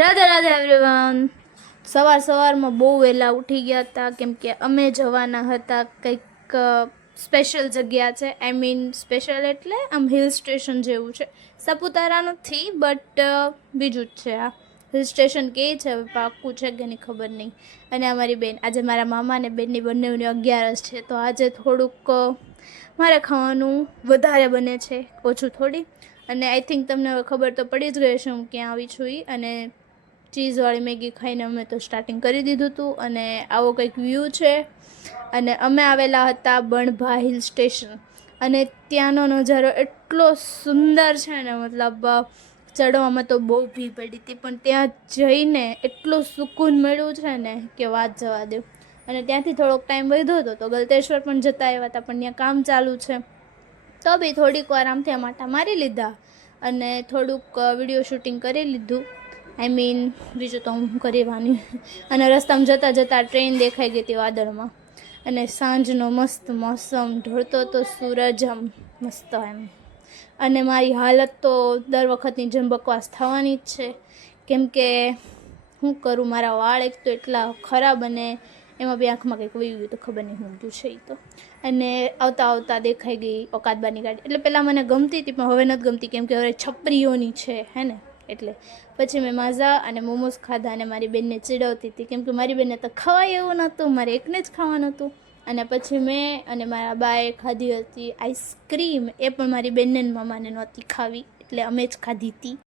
Radhe Radhe everyone. સવારમાં બહુ વહેલા ઉઠી ગયા હતા કેમ કે અમે જવાના હતા કંઈક સ્પેશિયલ જગ્યા છે। આઈ મીન સ્પેશિયલ એટલે આમ હિલ સ્ટેશન જેવું છે। સાપુતારા નથી બટ બીજું જ છે। આ હિલ સ્ટેશન કે છે, હવે પાક્કું છે કે નહીં ખબર નહીં। અને અમારી બેન, આજે મારા મામા અને બેનની બંનેની 11 છે, તો આજે થોડુંક મારે ખાવાનું વધારે બને છે, ઓછું થોડી। અને આઈ થિંક તમને હવે ખબર તો પડી જ ગઈ છે હું ક્યાં આવી છું અને ચીઝવાળી મેગી ખાઈને અમે તો સ્ટાર્ટિંગ કરી દીધું હતું। અને આવો કંઈક વ્યૂ છે અને અમે આવેલા હતા બણભા હિલ સ્ટેશન અને ત્યાંનો નજારો એટલો સુંદર છે ને, મતલબ ચડવામાં તો બહુ ભીડ પડી હતી પણ ત્યાં જઈને એટલું સુકૂન મળ્યું છે ને કે વાત જવા દો। અને ત્યાંથી થોડોક ટાઈમ વધ્યો હતો તો ગલતેશ્વર પણ જતા આવ્યા હતા, પણ ત્યાં કામ ચાલુ છે તો બી થોડીક વાર આમથી આટા મારી લીધા અને થોડુંક વિડીયો શૂટિંગ કરી લીધું। આઈ મીન બીજું તો હું કરવાની। અને રસ્તામાં જતાં જતાં ટ્રેન દેખાઈ ગઈ હતી વાદળમાં અને સાંજનો મસ્ત મોસમ ઢળતો તો સૂરજ આમ મસ્ત એમ। અને મારી હાલત તો દર વખતની જેમ બકવાસ થવાની જ છે કેમ કે શું કરું, મારા વાળ એક તો એટલા ખરાબ અને એમાં બી આંખમાં કંઈક વહી ગયું તો ખબર નહીં શું ગયું છે એ તો। અને આવતા આવતા દેખાઈ ગઈ ઓકાતબાની ગાડી, એટલે પહેલાં મને ગમતી હતી પણ હવે નથી ગમતી કેમ કે હવે છપરીઓની છે હે ને, એટલે પછી મેં માઝા અને મોમોઝ ખાધા અને મારી બેનને ચીડવતી હતી કેમ કે મારી બેનને તો ખવાય એવું નહોતું, મારે એકને જ ખાવાનું હતું। અને પછી મેં અને મારા બાએ ખાધી હતી આઈસ્ક્રીમ, એ પણ મારી બેનને મામાને નહોતી ખાવી એટલે અમે જ ખાધી હતી।